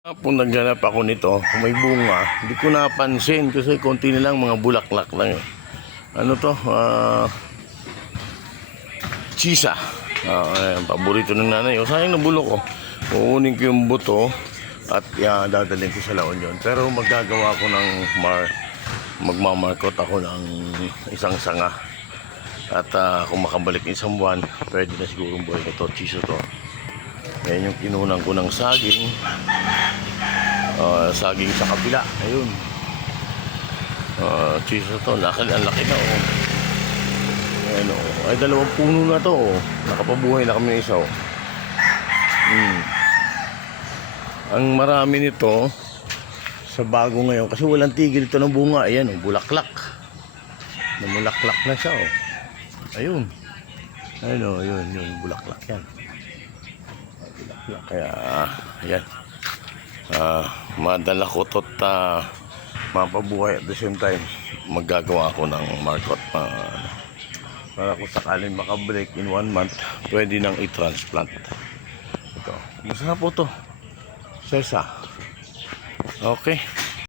Kung naghanap ako nito, kung may bunga, hindi ko napansin kasi konti na lang, mga bulaklak lang eh. Ano to? Chisa. Ayan, paborito ng nanay. O, sayang na bulok ko. Uunin ko yung buto at dadalhin ko sa La Union. Pero magagawa ko ng magmamarkot ako ng isang sanga. At kung makabalik isang buwan, pwede na siguro buhay ko to, chisa to. Ayan yung kinunan ko ng saging. Saging sa kabila. Ayun. Chisa to. Ang laki na oh. Ayan oh. Ay, 2 puno na to oh. Nakapabuhay na kami ng isa oh. Ang marami nito sa bago ngayon kasi walang tigil ito ng bunga. Ayan oh, bulaklak. Namulaklak na siya oh. Ayun. Ayun oh, yun, bulaklak yan. Bulaklak kaya ayan. Madala ko to at mapabuhay at the same time magagawa ako ng markot para kung sakaling makabreak in 1 month pwede nang i-transplant. Ito, masarap po to, sesa. Okay.